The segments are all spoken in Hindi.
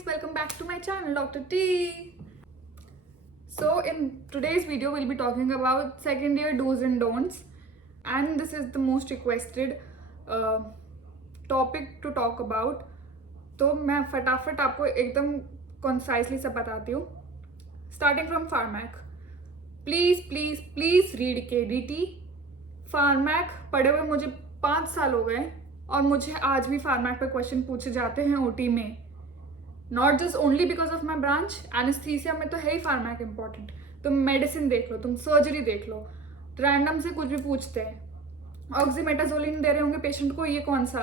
guys, welcome back to my channel Dr. T. So in today's video we'll be talking about second year do's and don'ts, and this is the most requested topic to talk about. तो मैं फटाफट आपको एकदम कंसाइसली सब बताती हूँ. Starting from pharmac, please please please read KDT. Pharmac पढ़े हुए मुझे 5 साल हो गए और मुझे आज भी फार्मैक पे क्वेश्चन पूछे जाते हैं OT में. Not just only because of my branch. Anaesthesia में तो है ही फार्मैक इंपॉर्टेंट. तुम मेडिसिन देख लो, तुम सर्जरी देख लो, रैंडम से कुछ भी पूछते हैं. ऑक्सीमेटाजोलिन दे रहे होंगे पेशेंट को, ये कौन सा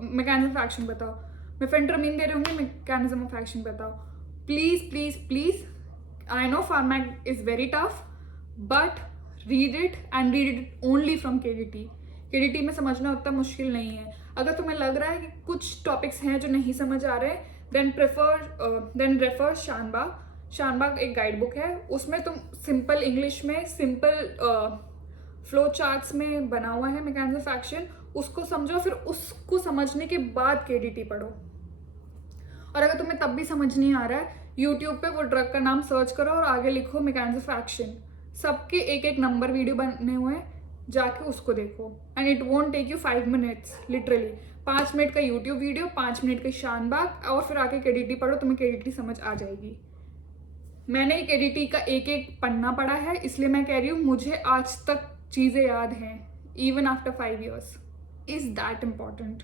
मैकेनिज्म ऑफ एक्शन बताओ. मेफेंट्रामीन दे रहे होंगे, मैकेनिज्म ऑफ एक्शन बताओ. Please please please, I know pharmac is very tough, but read it and read it only from KDT. KDT में समझना उतना मुश्किल नहीं है. अगर तुम्हें लग रहा है कि कुछ टॉपिक्स हैं जो नहीं समझ आ रहे, देन रेफर शानबाग. शानबाग एक गाइड बुक है, उसमें तुम सिंपल इंग्लिश में सिंपल फ्लो चार्ट्स में बना हुआ है मैकेनिज्म ऑफ एक्शन, उसको समझो, फिर उसको समझने के बाद KDT पढ़ो. और अगर तुम्हें तब भी समझ नहीं आ रहा है, यूट्यूब पे वो ड्रग का नाम सर्च करो और आगे लिखो मैकेनिज्म ऑफ एक्शन. सबके एक एक नंबर वीडियो बने हुए हैं, जाके उसको देखो. And it won't take you 5 minutes. Literally 5 minute का यूट्यूब वीडियो, 5 मिनट का शानबाग, और फिर आके KDT पढ़ो, तुम्हें KDT समझ आ जाएगी. मैंने KDT का एक एक पन्ना पढ़ा है, इसलिए मैं कह रही हूँ मुझे आज तक चीज़ें याद हैं, even after 5 years. Is that important.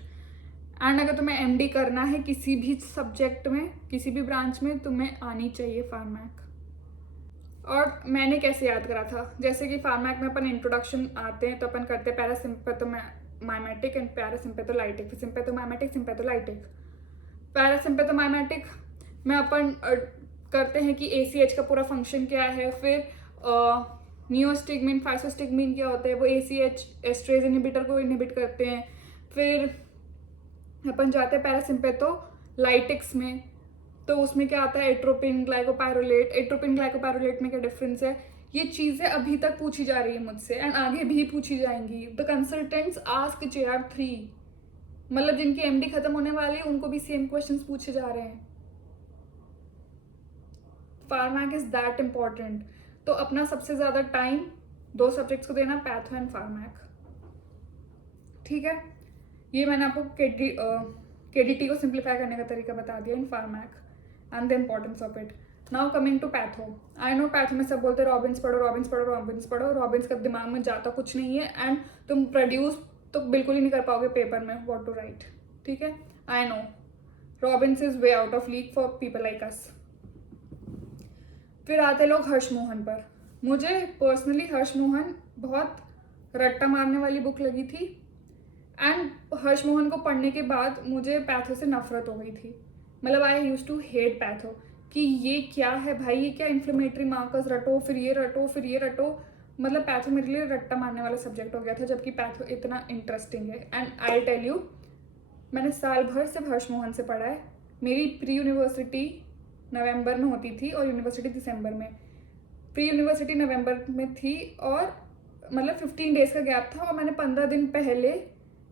And अगर तुम्हें MD करना है किसी भी सब्जेक्ट में, किसी भी ब्रांच में, तुम्हें आनी चाहिए फार्मैक. और मैंने कैसे याद करा था, जैसे कि फार्मैक में अपन इंट्रोडक्शन आते हैं तो अपन करते हैं पैरासिम्पैथोमाइमेटिक एंड पैरासिम्पैथोलाइटिक, फिर सिम्पैथोमाइमेटिक, सिम्पैथोलाइटिक. पैरासिम्पैथोमाइमेटिक में अपन करते हैं कि ACH का पूरा फंक्शन क्या है, फिर नियोस्टिग्मिन, फाइसोस्टिग्मिन क्या होते हैं, वो ACH एस्ट्रेज इनहिबिटर को इनहिबिट करते हैं. फिर अपन जाते हैं पैरासिम्पैथोलाइटिक्स में, तो उसमें क्या आता है, एट्रोपिन ग्लाइकोपाइरोलेट. एट्रोपिन ग्लाइकोपाइरोलेट में क्या डिफरेंस है, ये चीज़ें अभी तक पूछी जा रही है मुझसे एंड आगे भी पूछी जाएंगी. द कंसल्टेंट्स आस्क JR3, मतलब जिनकी MD खत्म होने वाली है उनको भी सेम क्वेश्चंस पूछे जा रहे हैं. फार्मैक इज दैट इम्पॉर्टेंट. तो अपना सबसे ज़्यादा टाइम 2 सब्जेक्ट्स को देना, पैथो एंड फार्मैक. ठीक है, ये मैंने आपको KDT को सिंप्लीफाई करने का तरीका बता दिया in pharmac and the importance of it. Now coming to patho. I know patho में सब बोलते हैं रॉबिन्स पढ़ो, रॉबिन्स पढ़ो, रॉबिन्स पढ़ो. रॉबिन्स का दिमाग में जाता कुछ नहीं है एंड तुम प्रोड्यूस तो बिल्कुल ही नहीं कर पाओगे पेपर में व्हाट टू राइट. ठीक है, I know Robbins is way out of league for people like us. फिर आते लोग हर्ष मोहन पर. मुझे पर्सनली हर्ष मोहन बहुत रट्टा मारने वाली बुक लगी थी एंड हर्ष मोहन को पढ़ने के बाद मुझे पैथो से नफरत हो गई थी. मतलब आई यूज टू हेट पैथो कि ये क्या है भाई, ये क्या इन्फ्लेमेटरी मार्कर्स रटो, फिर ये रटो, फिर ये रटो. मतलब पैथो मेरे लिए रट्टा मारने वाला सब्जेक्ट हो गया था, जबकि पैथो इतना इंटरेस्टिंग है. एंड आई टेल यू, मैंने साल भर सिर्फ हर्ष मोहन से पढ़ा है. मेरी प्री यूनिवर्सिटी नवंबर में होती थी और यूनिवर्सिटी दिसंबर में. प्री यूनिवर्सिटी नवंबर में थी और मतलब 15 डेज का गैप था, और मैंने 15 दिन पहले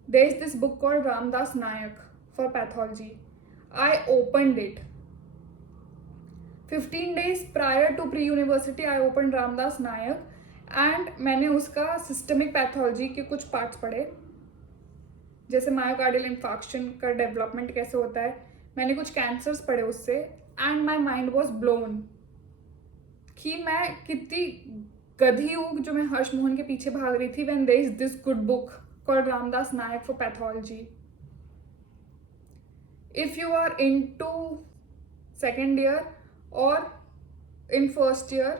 there is this book called Ramdas Nayak for pathology. I opened it 15 days prior to pre-university. I opened Ramdas Nayak and मैंने उसका सिस्टमिक पैथोलॉजी के कुछ पार्ट्स पढ़े, जैसे मायोकार्डियल इंफार्क्शन का डेवलपमेंट कैसे होता है. मैंने कुछ कैंसर्स पढ़े उससे and my mind was blown कि मैं कितनी गधी हूँ जो मैं हर्ष मोहन के पीछे भाग रही थी. when there is this good book called Ramdas Nayak for pathology. If you are into second year or in first year,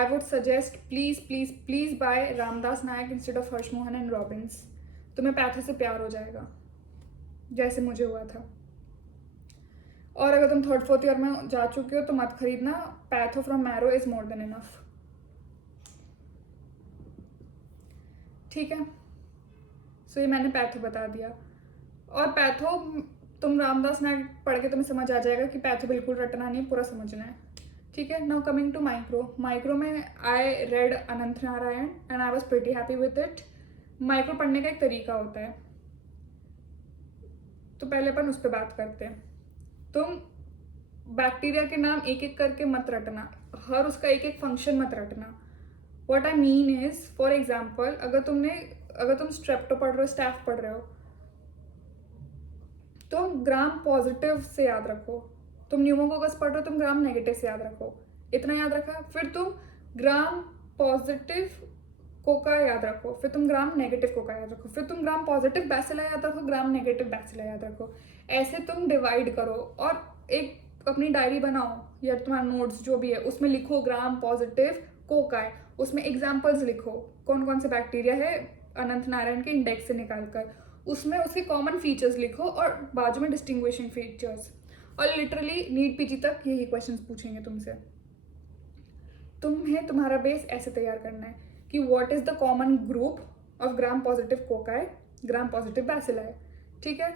I would suggest please please please buy Ramdas Nayak instead of Harsh Mohan and Robbins. तुम्हें पैथो से प्यार हो जाएगा जैसे मुझे हुआ था. और अगर तुम 3rd 4th ईयर में जा चुके हो तो मत खरीदना. Patho from marrow is more than enough. ठीक है, सो ये मैंने पैथो बता दिया. और पैथो तुम रामदास नायक पढ़ के तुम्हें समझ आ जाएगा कि पैथो बिल्कुल रटना नहीं, पूरा समझना है. ठीक है, now coming to micro. Micro में I read Ananth Narayan and I was pretty happy with it. Micro पढ़ने का एक तरीका होता है, तो पहले अपन उस पर बात करते हैं. तुम बैक्टीरिया के नाम एक एक करके मत रटना, हर उसका एक एक फंक्शन मत रटना. What I mean is, for example, अगर तुम स्ट्रेप्टो पढ़ रहे हो, स्टैफ पढ़ रहे हो, तुम ग्राम पॉजिटिव से याद रखो. तुम न्यूमोकोकस पढ़ रहे हो, तुम ग्राम नेगेटिव से याद रखो. इतना याद रखा. फिर तुम ग्राम पॉजिटिव कोका याद रखो. फिर तुम ग्राम नेगेटिव कोका याद रखो. फिर तुम ग्राम पॉजिटिव बैसिला याद रखो, ग्राम नेगेटिव बैसिला याद रखो. ऐसे तुम डिवाइड करो और एक अपनी डायरी बनाओ या तुम्हारा नोट्स जो भी है उसमें लिखो ग्राम पॉजिटिव कोका है. उसमें एग्जाम्पल्स लिखो कौन कौन से बैक्टीरिया है अनंत नारायण के इंडेक्स से निकालकर. उसमें उसके कॉमन फीचर्स लिखो और बाजू में डिस्टिंग्विशिंग फीचर्स. और लिटरली नीट पीजी तक यही क्वेश्चंस पूछेंगे तुमसे. तुम्हें तुम्हारा बेस ऐसे तैयार करना है कि what is the common group of gram positive cocci, gram positive bacilli. ठीक है,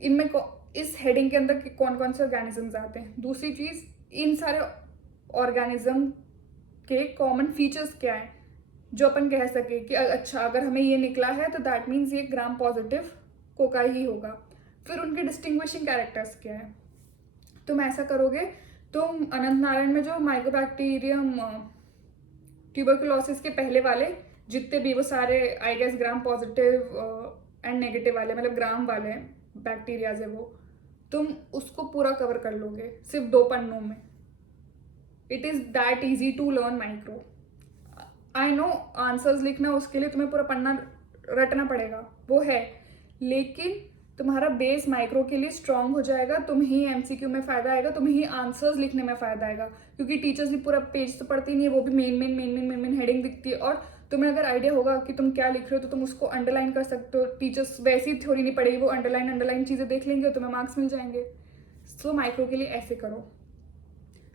इनमें इस हेडिंग के अंदर कौन कौन से ऑर्गेनिजम्स आते हैं. दूसरी चीज, इन सारे ऑर्गेनिज्म के कॉमन फीचर्स क्या है जो अपन कह सके कि अच्छा अगर हमें ये निकला है तो दैट मीन्स ये ग्राम पॉजिटिव कोकाई ही होगा. फिर उनके डिस्टिंग्विशिंग कैरेक्टर्स क्या है. तुम ऐसा करोगे, तुम अनंत नारायण में जो माइकोबैक्टीरियम ट्यूबरकुलोसिस के पहले वाले जितने भी वो सारे I guess gram positive and negative वाले, मतलब ग्राम वाले बैक्टीरियाज है वो, तुम उसको पूरा कवर कर लोगे सिर्फ 2 पन्नों में. It is that easy to learn micro. I know answers लिखना उसके लिए तुम्हें पूरा पन्ना रटना पड़ेगा, वो है, लेकिन तुम्हारा बेस माइक्रो के लिए स्ट्रांग हो जाएगा. तुम्हें ही एमसीक्यू में फायदा आएगा, तुम्हें ही आंसर्स लिखने में फायदा आएगा. क्योंकि टीचर्स भी पूरा पेज तो पढ़ती नहीं है, वो भी मेन हेडिंग दिखती है. और तुम्हें अगर आइडिया होगा कि तुम क्या लिख रहे हो तो तुम उसको अंडरलाइन कर सकते हो. टीचर्स वैसी थ्योरी नहीं पड़ेगी, वो अंडरलाइन चीज़ें देख लेंगे और तुम्हें मार्क्स मिल जाएंगे. सो माइक्रो के लिए ऐसे करो.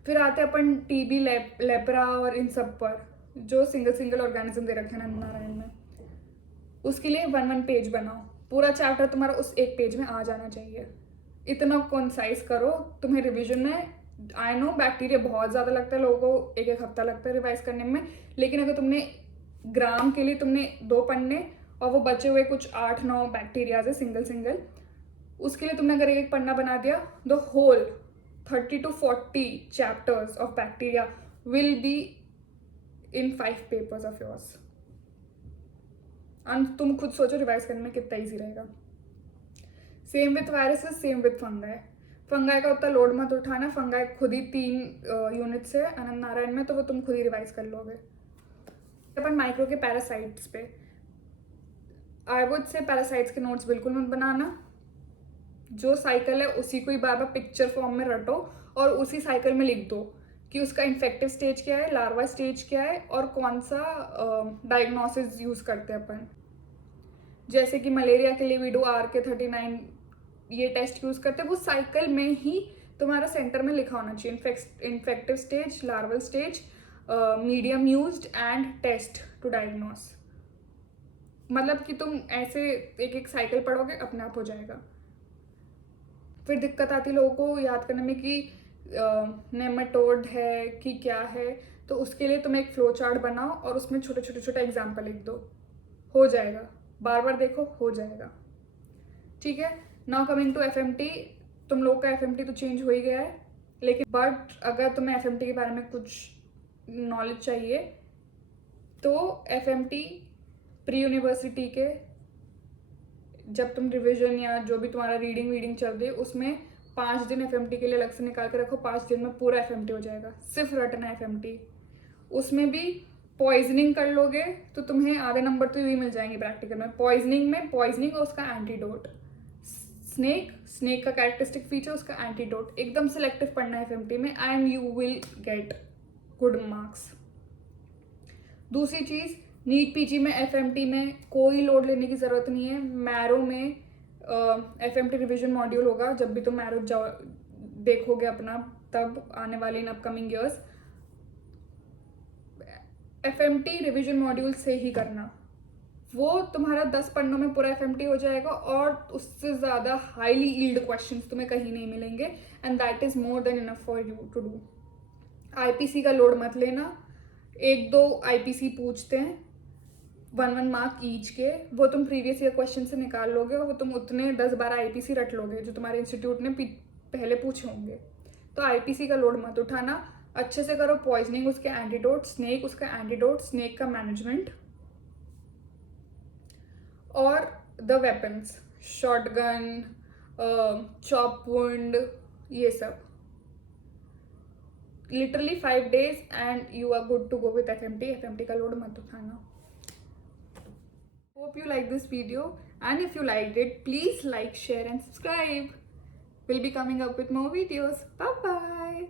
फिर आते अपन टीबी, लेप्रा और इन सब पर जो सिंगल ऑर्गेनिज्म दे रखे हैं नारायण में. उसके लिए 1 पेज बनाओ. पूरा चैप्टर तुम्हारा उस एक पेज में आ जाना चाहिए. इतना कॉन्साइज करो. तुम्हें रिवीजन में, आई नो बैक्टीरिया बहुत ज़्यादा लगता है लोगों को, एक हफ्ता लगता है रिवाइज करने में, लेकिन अगर तुमने ग्राम के लिए तुमने 2 पन्ने और वो बचे हुए कुछ 8-9 बैक्टीरियाज है सिंगल, उसके लिए तुमने अगर एक पन्ना बना दिया, the whole 30 to 40 chapters of bacteria will be in 5 papers of yours. और तुम खुद सोचो रिवाइज करने में कितना इजी रहेगा. Same with viruses, same with fungi. Fungi का उतना लोड मत उठाना. फंगाई खुद ही 3 यूनिट्स है अनंत नारायण में, तो वो तुम खुद ही रिवाइज कर लोगे. अपन माइक्रो के पैरासाइट्स पे, आई वुड से पैरासाइट्स के नोट्स बिल्कुल मत बनाना. जो साइकिल है उसी को ही बार बार पिक्चर फॉर्म में रटो और उसी साइकिल में लिख दो कि उसका इन्फेक्टिव स्टेज क्या है, लार्वा स्टेज क्या है और कौन सा डायग्नोसिस यूज करते हैं अपन. जैसे कि मलेरिया के लिए वीडो RK39 ये टेस्ट यूज करते हैं, वो साइकिल में ही तुम्हारा सेंटर में लिखा होना चाहिए. Infective stage, larval stage, medium used and test to diagnose. मतलब कि तुम ऐसे एक एक साइकिल पढ़ोगे, अपने आप हो जाएगा. फिर दिक्कत आती है लोगों को याद करने में कि नेमाटोड है कि क्या है, तो उसके लिए तुम एक फ्लो चार्ट बनाओ और उसमें छोटे एग्जाम्पल लिख दो, हो जाएगा. बार बार देखो, हो जाएगा. ठीक है. Now coming to FMT. तुम लोग का FMT तो चेंज हो ही गया है, लेकिन बट अगर तुम्हें FMT के बारे में कुछ नॉलेज चाहिए तो FMT प्री यूनिवर्सिटी के जब तुम रिवीजन या जो भी तुम्हारा रीडिंग चल रही है उसमें 5 दिन FMT के लिए अलग से निकाल के रखो. 5 दिन में पूरा FMT हो जाएगा. सिर्फ रटना FMT. उसमें भी पॉइजनिंग कर लोगे तो तुम्हें आधे नंबर तो यही मिल जाएंगे प्रैक्टिकल में. पॉइजनिंग और उसका एंटीडोट. स्नेक का कैरेक्टरिस्टिक फीचर, उसका एंटीडोट. एकदम सिलेक्टिव पढ़ना है FMT में and you will get good marks. दूसरी चीज, नीट पीजी में FMT में कोई लोड लेने की जरूरत नहीं है. मैरो में FMT रिवीजन मॉड्यूल होगा. जब भी तुम मैरो देखोगे अपना, तब आने वाले in upcoming years FMT revision module से ही करना. वो तुम्हारा 10 पन्नों में पूरा FMT हो जाएगा और उससे ज़्यादा हाईली यील्ड क्वेश्चंस तुम्हें कहीं नहीं मिलेंगे and that is more than enough for you to do. IPC का लोड मत लेना. 1-2 IPC पूछते हैं 1 मार्क ईच के, वो तुम प्रीवियस ईयर क्वेश्चन से निकाल लोगे और वो तुम उतने 10-12 IPC रट लोगे जो तुम्हारे इंस्टीट्यूट ने पहले पूछे होंगे. तो आईपीसी का लोड मत उठाना, अच्छे से करो पॉइजनिंग उसके एंटीडोट, स्नेक उसका एंटीडोट, स्नेक का मैनेजमेंट, और the weapons, shotgun, chop wound, ये सब. Literally 5 days and you are good to go with FMT का लोड मत उठाना. Hope you like this video, and if you liked it, please like, share and subscribe. We'll be coming up with more videos. Bye bye.